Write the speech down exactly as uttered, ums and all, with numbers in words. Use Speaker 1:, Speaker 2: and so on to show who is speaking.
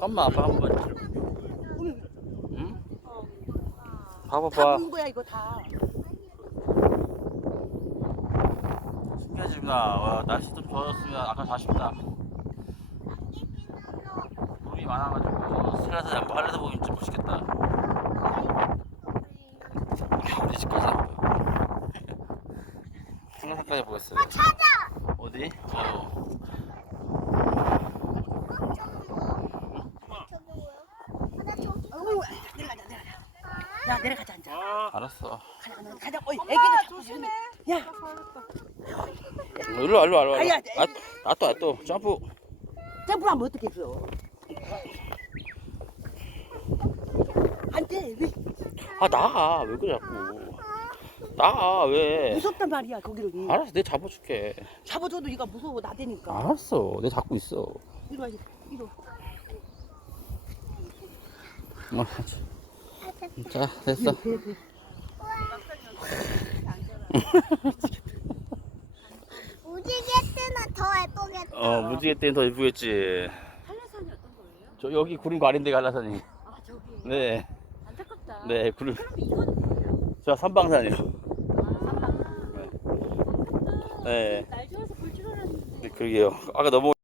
Speaker 1: 엄마 아빠 한번 응? 봐봐봐.
Speaker 2: 다 본 거야 이거 다.
Speaker 1: 신기하지구나. 와, 날씨 좀 좋아졌으면 아까 아쉽다. 물이 많아가지고 슬라서 한번 하려다 보면 좀 멋있겠다. 우리 집까지 안 보여. 한강산까지 보겠어.
Speaker 3: 아, 찾아.
Speaker 1: 어디? 어.
Speaker 2: 어이구, 내려가자 내려가자. 야 내려가자 앉아.
Speaker 1: 알았어.
Speaker 2: 가자 가자 가자. 어이 애기가 조심해. 야
Speaker 1: 일로 와, 일로 와, 일로 와.
Speaker 2: 아야,
Speaker 1: 아, 아, 또, 아, 또 점프.
Speaker 2: 점프하면 어떻게 했어? 안돼 왜
Speaker 1: 아, 나가. 왜 그래 자꾸. 나가. 왜?
Speaker 2: 무섭단 말이야 거기를.
Speaker 1: 알았어, 내가 잡아줄게.
Speaker 2: 잡아줘도 얘가 무서워 나대니까.
Speaker 1: 알았어, 내가 잡고 있어.
Speaker 2: 이리 와 이리 와.
Speaker 1: 어, 자, 됐어.
Speaker 3: 무지개 뜨나 더 예쁘겠다.
Speaker 1: 어, 무지개 때는 더 예쁘겠지.
Speaker 4: 한라산이 어떤 거예요?
Speaker 1: 저 여기 구름 가린데 한라산이.
Speaker 4: 아 저기.
Speaker 1: 네,
Speaker 4: 안타깝다.
Speaker 1: 네, 구름.
Speaker 4: 그럼 이거는 뭐예요?
Speaker 1: 저 삼방산이요.
Speaker 4: 아 삼방.
Speaker 1: 네,
Speaker 4: 날 좋아서 볼 줄 알았는데.
Speaker 1: 네, 그러게요. 아까 너무